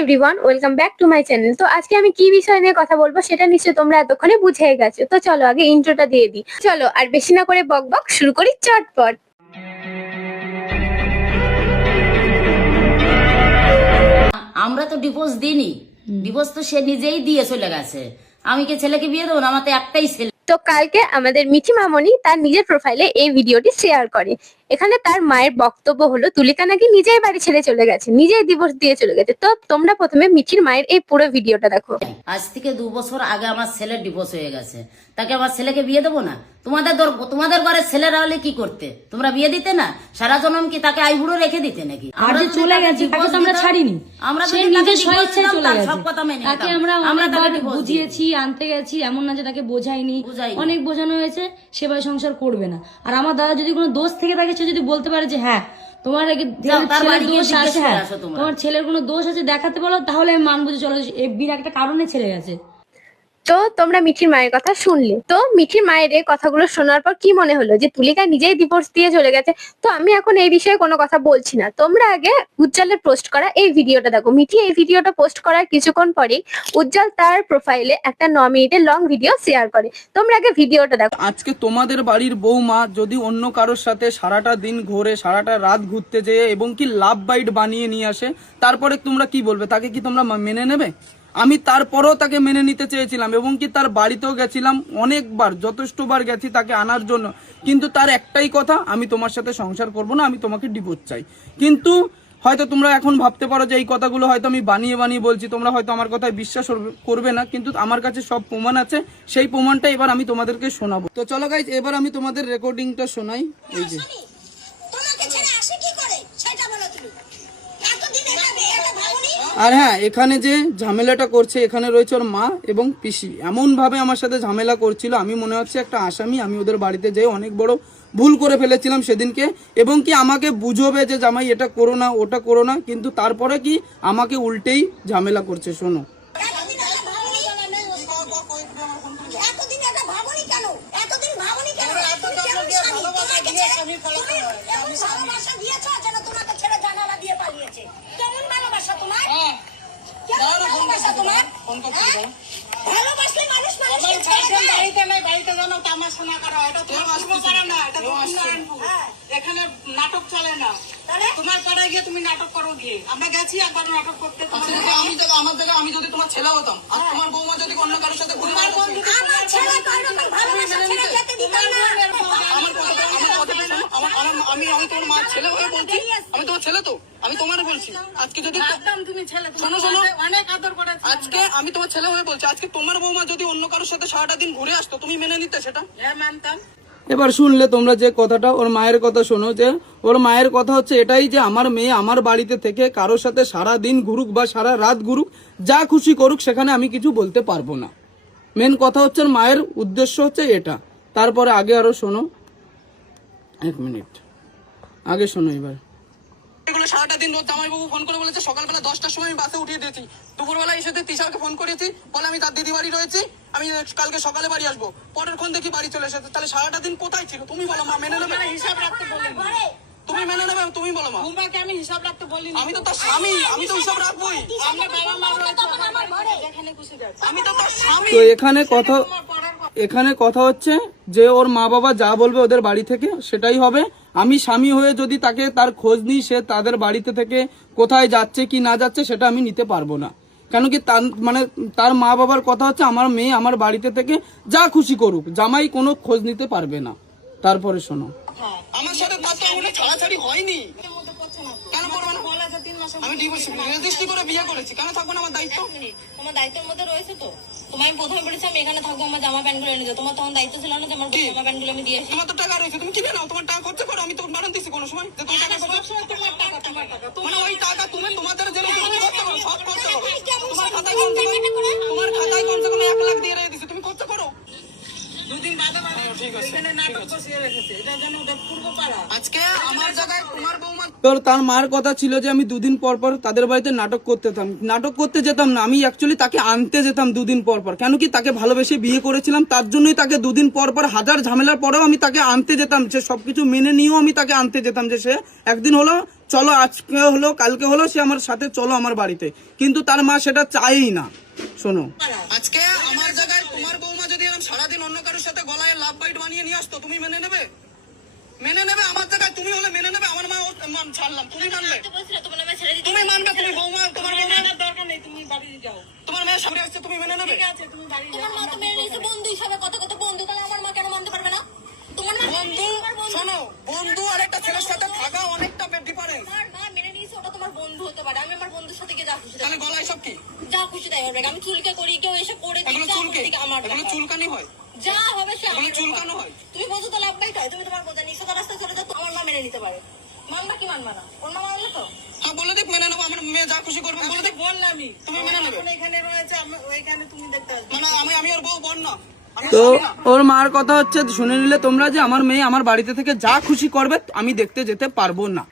Everyone, welcome back to my channel. তো আজকে আমি কি বিষয় নিয়ে কথা বলবো সেটা নিশ্চয়ই তোমরা এতক্ষণে বুঝে গেছো। তো চলো আগে ইন্ট্রোটা দিয়ে দিই। চলো আর বেশি না করে বক বক শুরু করি চটপট। আমরা তো ডিভোর্স দিইনি, ডিভোর্স তো সে নিজেই দিয়ে চলে গেছে। আমি কি ছেলেকে বিয়ে দেবো না? আমার তো একটাই ছেলে। তো কালকে আমাদের মিঠি মামনি তার নিজের প্রোফাইলে এই ভিডিওটি শেয়ার করে। এখানে তার মায়ের বক্তব্য হলো তুলিকা নাকি নিজেই বাড়ি ছেড়ে চলে গেছে, নিজেই ডিভোর্স দিয়ে চলে গেছে। তো তোমরা প্রথমে মিঠির মায়ের এই পুরো ভিডিওটা দেখো। আজ থেকে 2 বছর আগে আমার ছেলের ডিভোর্স হয়ে গেছে, তাকে আমার ছেলেকে বিয়ে দেবো না? তোমাদের ঘরে ছেলেরা হলে কি করতে? তোমরা বিয়ে দিতে না? সারা জন্ম কি তাকে আইবুড়ো রেখে দিতে নাকি? আর যে চলে গেছে তাকে তো আমরা ছাড়িনি, আমরা সে নিজের স্বেচ্ছায় চলে গেছে। সব কথা মেনে তাকে আমরা অনেকবার বুঝিয়েছি, আনতে গেছি, এমন না যে তাকে বোঝাইনি, অনেক বোঝানো হয়েছে সেভাবে সংসার করবে না। আর আমার দাদা যদি কোনো দোষ থেকে থাকে, সে যদি বলতে পারে যে হ্যাঁ তোমার ছেলের দোষ আছে, হ্যাঁ তোমার ছেলের কোনো দোষ আছে দেখাতে বলো, তাহলে আমি মানবো যে চলো এফবির একটা কারণে ছেড়ে গেছে। তো তোমরা মিঠির মায়ের কথা শুনলে। তো মিঠির মায়ের এই কথাগুলো শোনার পর কি মনে হলো যে তুলিকা নিজেই ডিভোর্স দিয়ে চলে গেছে? তো আমি এখন এই বিষয়ে কোনো কথা বলছি না, তোমরা আগে উজ্জ্বলের পোস্ট করা এই ভিডিওটা দেখো। মিঠি এই ভিডিওটা পোস্ট করার কিছুক্ষণ পরেই উজ্জ্বল তার প্রোফাইলে একটা 9 মিনিটের লং ভিডিও শেয়ার করে। তোমরা আগে ভিডিওটা দেখো। আজকে তোমাদের বাড়ির বৌমা যদি অন্য কারোর সাথে সারাটা দিন ঘোরে, সারাটা রাত ঘুরতে যেয়ে এবং কি লাভ বাইট বানিয়ে নিয়ে আসে, তারপরে তোমরা কি বলবে? তাকে কি তোমরা মেনে নেবে? আমি তারপরেও তাকে মেনে নিতে চেয়েছিলাম এবং কি তার বাড়িতেও গেছিলাম অনেকবার, যথেষ্টবার গেছি তাকে আনার জন্য, কিন্তু তার একটাই কথা, আমি তোমার সাথে সংসার করব না, আমি তোমাকে ডিভোর্স চাই। কিন্তু হয়তো তোমরা এখন ভাবতে পারো যে এই কথাগুলো হয়তো আমি বানিয়ে বানিয়ে বলছি, তোমরা হয়তো আমার কথায় বিশ্বাস করবে না, কিন্তু আমার কাছে সব প্রমাণ আছে। সেই প্রমাণটা এবার আমি তোমাদেরকে শোনাবো। তো চলো গাইজ, এবার আমি তোমাদের রেকর্ডিংটা শোনাই। এই যে আর হ্যাঁ, এখানে যে ঝামেলাটা করছে, এখানে রয়েছে ওর মা এবং পিসি। এমন ভাবে আমার সাথে ঝামেলা করছিল, আমি মনে হচ্ছে একটা আসামি। আমি ওদের বাড়িতে যেয়ে অনেক বড় ভুল করে ফেলেছিলাম সেদিনকে, এবং কি আমাকে বুঝবে যে জামাই এটা করো না, ওটা করো না, কিন্তু তারপরে কি আমাকে উল্টেই ঝামেলা করছে। শোনো। এখানে নাটক চলে না, তোমার পাড়ায় গিয়ে তুমি নাটক করো গিয়ে। আমরা গেছি একবার নাটক করতে। আমার জায়গায় আমি যদি তোমার ছেলে হতাম আর তোমার বৌমা যদি অন্য কারোর সাথে ঘুরে বেড়াতো, আমি তোমার মার ছেলে হয়ে বলছি, আমি তোমার ছেলে, তো আমি তোমার বলছি আজকে যদি তুমি ছেলে, শোনো শোনো, অনেক আদর করেছি। আজকে আমি তোমার ছেলে হয়ে বলছি, আজকে তোমার বৌমা যদি অন্য কারোর সাথে সারাটা দিন ঘুরে আসতো, তুমি মেনে নিতে সেটা? হ্যাঁ মানতাম। এবার শুনলে তোমরা যে কথাটা, ওর মায়ের কথা শোনো। যে ওর মায়ের কথা হচ্ছে এটাই যে আমার মেয়ে আমার বাড়িতে থেকে কারোর সাথে সারা দিন ঘুরুক বা সারা রাত ঘুরুক, যা খুশি করুক, সেখানে আমি কিছু বলতে পারবো না। মেন কথা হচ্ছে মায়ের উদ্দেশ্য হচ্ছে এটা। তারপরে আগে আরো শোনো, 1 মিনিট আগে শোনো। এবার সারাটা দিন জামাইবাবু ফোন করে বলেছে, সকালবেলা 10টার সময় আমি বাসে উঠিয়ে দিয়েছি, দুপুরবেলা এসে তিশারকে ফোন করেছি, বলে আমি তার দিদি বাড়ি রয়েছি, আমি কালকে সকালে বাড়ি আসবো। পরের ক্ষণ দেখি বাড়ি চলে এসেছে। তাহলে সারাটা দিন কোথায় ছিল? তুমি বলো মা, মেনে নেবে? হিসাব রাখতে বললেন, তুমি মেনে নেবে? তুমি বলো মা। তোমাকে আমি হিসাব রাখতে বলিনি। আমি তো তার স্বামী, আমি তো হিসাব রাখবোই। আমরা বাবা মা রয়েছে, আমার ঘরে যেখানে খুশি যাচ্ছে। আমি তো তার স্বামী। তো এখানে কথা হচ্ছে যে ওর মা বাবা যা বলবে ওদের বাড়ি থেকে সেটাই হবে। আমি স্বামী হয়ে যদি তাকে তার খোঁজ নিই, সে তাদের বাড়িতে থেকে কোথায় যাচ্ছে কি না যাচ্ছে সেটা আমি নিতে পারবো না। কেন কি তার মা বাবার কথা হচ্ছে আমার মেয়ে আমার বাড়িতে থেকে যা খুশি করুক, জামাই কোনো খোঁজ নিতে পারবে না। তারপরে শোনো, আমার সাথে তার তো ছাড়াছাড়ি হয়নি, কেন করবো না? আমি রেজিস্ট্রি করে বিয়ে করেছি, কেন থাকবো না? আমার দায়িত্ব, তোমার দায়িত্বের মধ্যে রয়েছে তো। তোমায় আমি প্রথমে বলেছি আমি এখানে থাকবো, আমার জামা প্যান্ট গুলো এনে দাও। তোমার তখন দায়িত্ব ছিল না যে আমার জামা প্যান্ট গুলো আমি দিয়ে আসি? তোমার তো টাকা রয়েছে, তুমি কিনে নাও, তোমার টাকা খরচা করো। আমি তো বারণ দিচ্ছি কোনো সময় যে তুমি টাকা খরচা, মানে ওই টাকা তুমি তোমাদের জন্য খরচা করো, সব খরচা করো। তোমার খাতায় কমসে কম 1 লাখ দিয়ে রেখে দিচ্ছি, তুমি খরচা করো। দুদিন বাদে এখানে নাটক বসিয়ে রেখেছে, এটার জন্য ওদের পূর্ব পাড়া। আজকে আমার জায়গায় তোমার বৌমা, তোর তার মার কথা ছিল যে আমি 2 দিন পর পর তাদের বাড়িতে নাটক করতে যেতাম না। আমি অ্যাকচুয়ালি তাকে আনতে যেতাম 2 দিন পর পর। কেন কি তাকে ভালোবেসে বিয়ে করেছিলাম, তার জন্যই তাকে 2 দিন পর পর হাজার ঝামেলার পরেও আমি তাকে আনতে যেতাম। সে সবকিছু মেনে নিয়েও আমি তাকে আনতে যেতাম, যে সে একদিন হলো চলো আজকে হলো কালকে হলো সে আমার সাথে চলো আমার বাড়িতে, কিন্তু তার মা সেটা চায়ই না। শোনো, আজকে আমার জায়গায় তোমার বৌমা যদি এরকম সারাদিন অন্য কারোর সাথে গলায় লাভ বাইট বানিয়ে নিয়ে আসতো, তুমি মেনে নেবে? মেনে নেবে? আমার জায়গায় তুমি হলে মেনে নেবে? আমার মা ছাড়লাম, তুমি মানবে? তোমার নামে ছেড়ে দিতে তুমি মানবে? তুমি বৌমা, তোমার বৌমার দরকার নেই, তুমি বাড়ি যাও। তোমার মেয়ের সামনে আসছে, তুমি মেনে নেবে? ঠিক আছে, তুমি বাড়ি যাও। তোমার মা তো মেনে নিয়েছে বন্ধু হিসাবে, কত কত বন্ধু, তাহলে আমার মা কেন মানতে পারবে না? তোমার মা বন্ধু, শোনো, বন্ধু আর একটা ছেলের সাথে থাকা অনেকটা ডিফারেন্স। আমার মা মেনে নিয়েছে, ওটা তোমার বন্ধু হতে পারে। আমি আমার বন্ধুর সাথে গিয়ে যা খুশি তাই তাহলে গলায় সব কি? যা খুশি তাই হবে। আমি চুলকে করি, কেউ এসে করে দিক, এগুলো যা চুলকে? করে দিক আমার এগুলো ব্যাপার। চুলকানি হয়? যা হবে সে আমার এগুলো চুলকানো ব্যাপার। হয়? তুমি বোঝো তো লাভ বাইট হয়, তুমি তোমার বোঝা নিয়ে সোজা রাস্তায় চলে যাও, আমার মা মেনে নিতে পারে। মানবা কি মানবা না? ওর মা মানলে তো হ্যাঁ, বলে দিক মেনে নেবো, আমার মেয়ে যা খুশি করবে বলে দিক। বললামই, তুমি মেনে নেবে? এখানে রয়েছে, ওইখানে তুমি দেখতে আসবে। মানে আমি ওর বউ বোন না, আমি তো স্বামী না। ওর মার কথা হচ্ছে শুনে নিলে তোমরা যে আমার মেয়ে আমার বাড়িতে থেকে যা খুশি করবে আমি দেখতে যেতে পারবো না।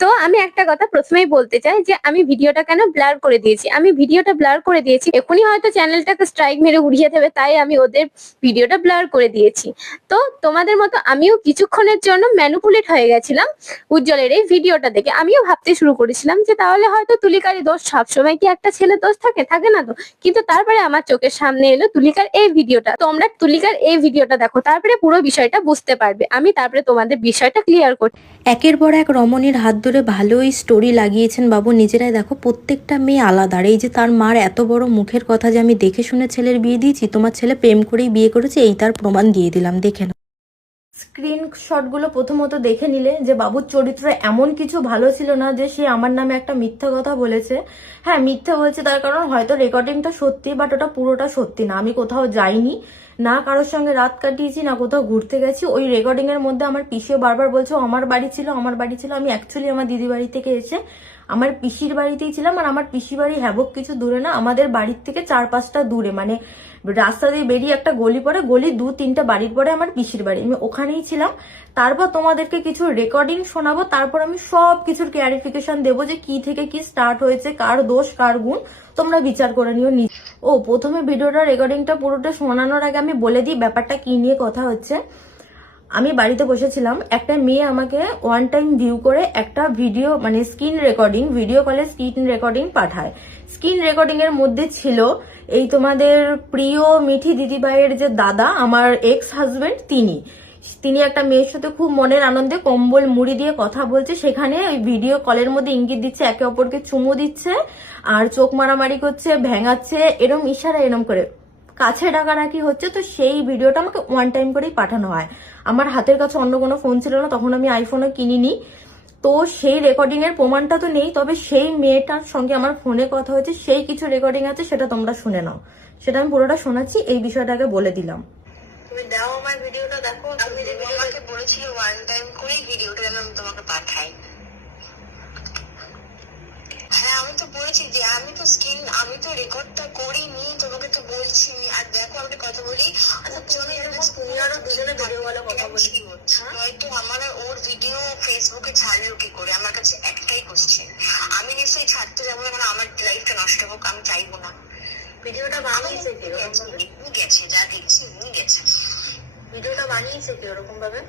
তো আমি একটা কথা প্রথমেই বলতে চাই যে আমি ভিডিওটা কেন ব্লার করে দিয়েছি। আমি ভিডিওটা ব্লার করে দিয়েছি, এখনই হয়তো চ্যানেলটাকে স্ট্রাইক মেরে উড়িয়ে দেবে, তাই আমি ওদের ভিডিওটা ব্লার করে দিয়েছি। তো তোমাদের মতো আমিও কিছুক্ষণের জন্য ম্যানুপুলেট হয়ে গেছিলাম উজ্জ্বলের এই ভিডিওটা দেখে। আমিও ভাবতে শুরু করেছিলাম যে তাহলে হয়তো তুলিকারই দোষ, সবসময় কি একটা ছেলে দোষ থাকে? থাকে না তো। কিন্তু তারপরে আমার চোখের সামনে এলো তুলিকার এই ভিডিওটা। তোমরা তুলিকার এই ভিডিওটা দেখো, তারপরে পুরো বিষয়টা বুঝতে পারবে। আমি তারপরে তোমাদের বিষয়টা ক্লিয়ার করছি। একের পর এক রমণীর হাত ধরে ভালোই স্টোরি লাগিয়েছেন বাবু নিজেরাই। দেখো প্রত্যেকটা মেয়ে আলাদা। আর এই যে তার মার এত বড় মুখের কথা যে আমি দেখে শুনে ছেলের বিয়ে দিয়েছি, তোমার ছেলে প্রেম করেই বিয়ে করেছে, এই তার প্রমাণ দিয়ে দিলাম, দেখে নাও। স্ক্রিনশটগুলো প্রথমত দেখে নিলে যে বাবুর চরিত্র এমন কিছু ভালো ছিল না যে সে আমার নামে একটা মিথ্যা কথা বলেছে। হ্যাঁ, মিথ্যা বলছে তার কারণ হয়তো রেকর্ডিংটা সত্যি, বাট ওটা পুরোটা সত্যি না। আমি কোথাও যাইনি, না কারোর সঙ্গে রাত কাটিয়েছি, না কোথাও ঘুরতে গেছি। ওই রেকর্ডিং এর মধ্যে আমার পিসিও বারবার বলছে আমার বাড়ি ছিল, আমার বাড়ি ছিল। আমি অ্যাকচুয়ালি আমার দিদি বাড়ি থেকে এসে আমার পিসির বাড়িতেই ছিলাম। আর আমার পিসি বাড়ি হ্যাবক কিছু দূরে না, আমাদের বাড়ির থেকে 4-5টা দূরে, মানে রাস্তা দিয়ে বেরিয়ে একটা গলি পড়ে, গলি 2-3টা বাড়ির পরে আমার পিসির বাড়ি। আমি ওখানেই ছিলাম। তারপর তোমাদেরকে কিছু রেকর্ডিং শোনাবো, তারপর আমি সব কিছুর ক্লারিফিকেশন দেবো যে কি থেকে কি স্টার্ট হয়েছে, কার দোষ কার গুণ, তোমরা বিচার করে নিও নিজে। ও প্রথমে ভিডিওটা রেকর্ডিংটা পুরোটা শোনানোর আগে আমি বলে দিই ব্যাপারটা কি নিয়ে কথা হচ্ছে। আমি বাড়িতে বসেছিলাম, একটা মেয়ে আমাকে ওয়ান টাইম ভিউ করে একটা ভিডিও, মানে স্ক্রিন রেকর্ডিং, ভিডিও কলে স্ক্রিন রেকর্ডিং পাঠায়। স্ক্রিন রেকর্ডিং এর মধ্যে ছিল এই তোমাদের প্রিয় মিঠি দিদিভাইয়ের যে দাদা, আমার এক্স হাজবেন্ড, তিনি একটা মেয়ের সাথে খুব মনের আনন্দে কম্বল মুড়ি দিয়ে কথা বলছে। সেখানে ওই ভিডিও কলের মধ্যে ইঙ্গিত দিচ্ছে, একে অপরকে চুমু দিচ্ছে আর চোখ মারামারি করছে, ভেঙাচ্ছে, এরম ইশারা এরম করে কাছে ডাকাডাকি হচ্ছে। তো সেই ভিডিওটা আমাকে ওয়ান টাইম করেই পাঠানো হয়। আমার হাতের কাছে অন্য কোনো ফোন ছিল না, তখন আমি আইফোনও কিনিনি। তো সেই রেকর্ডিং এর প্রমাণটা তো নেই, তবে সেই মেয়েটার সঙ্গে আমার ফোনে কথা হয়েছে, সেই কিছু রেকর্ডিং আছে, সেটা তোমরা শুনে নাও। সেটা আমি পুরোটা শোনাচ্ছি, এই বিষয়টাকে বলে দিলাম। তুমি দাও আমার ভিডিওটা দেখো। তুমি যে আমাকে বলেছিলে ওয়ান টাইম করেই ভিডিওটা যেন আমি তোমাকে পাঠাই। হ্যাঁ, আমি তো বলেছি যে আমি তো রেকর্ডটা করিনি, তোমাকে তো বলছি। আর দেখো আমি একটা কথা বলি, তুমি আরো দুজনে ভিডিও বলে কথা বলি, নয়তো আমার ওর ভিডিও ফেসবুকে ছাড়লো কি করে? আমার কাছে একটাই কোশ্চেন, আমি নিশ্চয়ই ছাড়তে যাবো না, আমার লাইফটা নষ্ট হোক, আমি চাইবো না। ভিডিওটা বানিয়েছে কি গেছে, যা দেখছি গেছে, ভিডিওটা বানিয়েছে কি ওরকম ভাবে?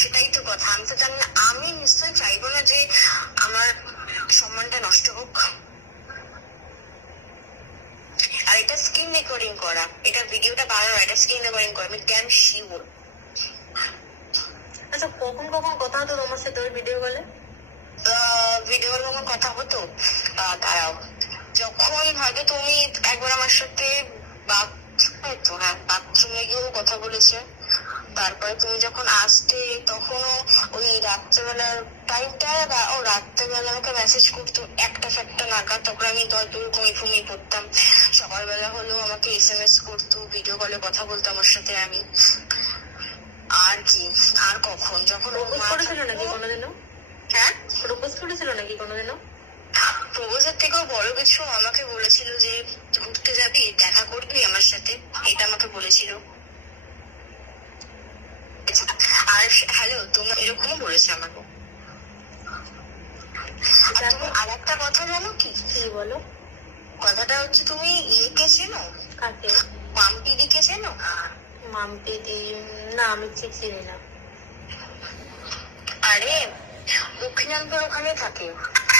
সেটাই তো কথা, আমি তো জানি না। আমি নিশ্চয়ই চাইবো না যে আমার সম্মানটা নষ্ট হোক। আর এটা স্ক্রিন রেকর্ডিং করা, এটা ভিডিওটা বানানো, এটা স্ক্রিন রেকর্ডিং করা, আমি ড্যাম শিওর। আচ্ছা, কখন কখন কথা হতো তোমার সাথে ওই ভিডিও কলে? ভিডিওর যখন কথা হতো, দাঁড়াও, যখন হয়তো তুমি একবার আমার সাথে বাথরুমে গিয়েও কথা বলেছে। তারপরে তুমি যখন আসতে, তখনও ওই রাত্রেবেলার টাইমটা, ও রাত্রেবেলা আমাকে মেসেজ করতো 1টা নাগাদ, তখন আমি দরদুর ঘুমিয়ে পড়তাম। সকালবেলা হলেও আমাকে SMS করতো, ভিডিও কলে কথা বলতো আমার সাথে। আমি আর কি, আর কখন, যখন করেছিল নাকি কোনোদিনও? হ্যাঁ, প্রপোজ করেছিল নাকি কোনোদিনও? প্রপোজের থেকেও বড় কিছু আমাকে বলেছিল যে ঘুরতে যাবি, দেখা করবি আমার সাথে, এটা আমাকে বলেছিল। আর হ্যালো, তুমি এরকমও বলেছে আমাকে। আর একটা কথা জানো কি? বলো। কথাটা হচ্ছে, তুমি ইয়েকে চেনো? কাকে? মাম্পি দিকে চেনো? মাম্পি দি না, আমি ঠিক চিনি না। আরে দক্ষিণান্তর ওখানে থাকে।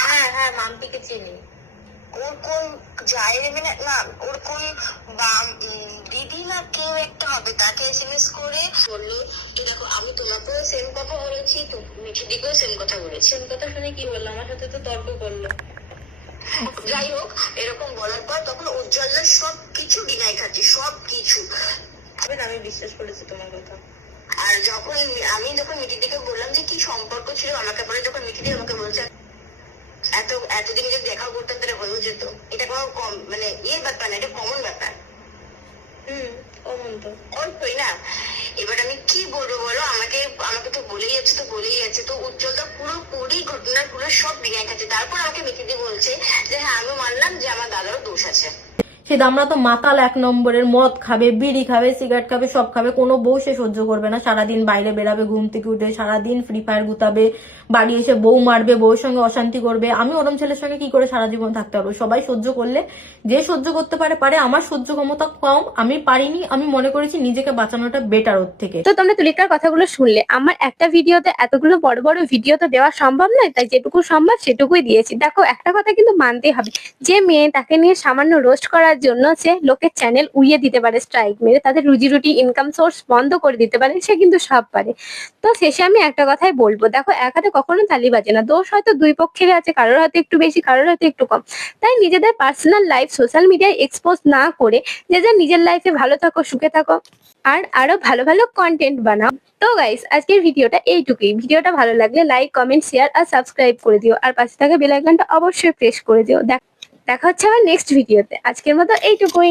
হ্যাঁ হ্যাঁ, মাম্পিকে চিনি। ওর কোন যায় নেবে না, না ওর কোন দিদি না কেউ একটা হবে, তাকে SMS করে বললো যে দেখো আমি তোমাকেও সেম কথা বলেছি, তো মিঠিদিকেও সেম কথা বলেছি। সেম কথা শুনে কি বললো, আমার সাথে তো তর্ক করলো। যাই হোক, এরকম বলার পর তখন উজ্জ্বলদা সব কিছু ডিনাই খাচ্ছে, সব কিছু। আমি বিশ্বাস করেছি তোমার কথা। আর যখন যখন মিঠিদিকে বললাম যে কি সম্পর্ক ছিল আমাকে বলে, যখন মিঠিদি আমাকে বলছে এতদিন যদি দেখা করতাম তাহলে হয়েও যেত, এটা কোনো মানে ব্যাপার না, এটা কমন ব্যাপার। কমন তো অল্পই না। এবার আমি কি বলবো বলো, আমাকে তো বলেই যাচ্ছে তো উজ্জ্বলটা পুরোপুরি ঘটনাগুলো সব বিনায় খাচ্ছে। তারপর আমাকে মিঠিদি বলছে যে হ্যাঁ আমি মানলাম যে আমার দাদারও দোষ আছে। সে আমরা তো মাতাল 1 নম্বরের, মদ খাবে, বিড়ি খাবে, সিগারেট খাবে, সব খাবে, কোনো বউ সে সহ্য করবে না। সারাদিন বাইরে বেরাবে, ঘুম থেকে উঠে সারাদিন ফ্রি ফায়ার গুতাবে, বাড়ি এসে বউ মারবে, বউয়ের সঙ্গে অশান্তি করবে। আমি ওরম ছেলের সঙ্গে কি করে সারা জীবন থাকতে পারবো? সবাই সহ্য করলে, যে সহ্য করতে পারে। আমার সহ্য ক্ষমতা কম, আমি পারিনি। আমি মনে করেছি নিজেকে বাঁচানোটা বেটার ওর থেকে। তো তোমরা তুলিকার কথাগুলো শুনলে। আমার একটা ভিডিওতে এতগুলো বড় বড় ভিডিও তো দেওয়া সম্ভব নয়, তাই যেটুকু সম্ভব সেটুকুই দিয়েছি। দেখো, একটা কথা কিন্তু মানতেই হবে, যে মেয়ে তাকে নিয়ে সামান্য রোস্ট করার জন্য সে লোকের চ্যানেল উড়িয়ে দিতে পারে, স্ট্রাইক মেরে তাদের রুজি রুটি ইনকাম সোর্স বন্ধ করে দিতে পারে, সে কিন্তু সব পারে। তো শেষে আমি একটা কথাই বলবো, দেখো এক হাতে কখনো তালি বাজে না। দোষ হয়তো দুই পক্ষের আছে, কারোর হাতে একটু বেশি, কারোর হাতে একটু কম। তাই নিজেদের পার্সোনাল লাইফ সোশ্যাল মিডিয়ায় এক্সপোজ না করে যে নিজের লাইফে ভালো থাকো, সুখে থাকো, আর আরো ভালো ভালো কন্টেন্ট বানাও। তো গাইস, আজকের ভিডিওটা এইটুকুই। ভিডিওটা ভালো লাগলে লাইক, কমেন্ট, শেয়ার আর সাবস্ক্রাইব করে দিও, আর পাশে থাকা বেল আইকনটা অবশ্যই প্রেস করে দিও। দেখা হচ্ছে আবার নেক্সট ভিডিওতে। আজকের মতো এইটুকুই।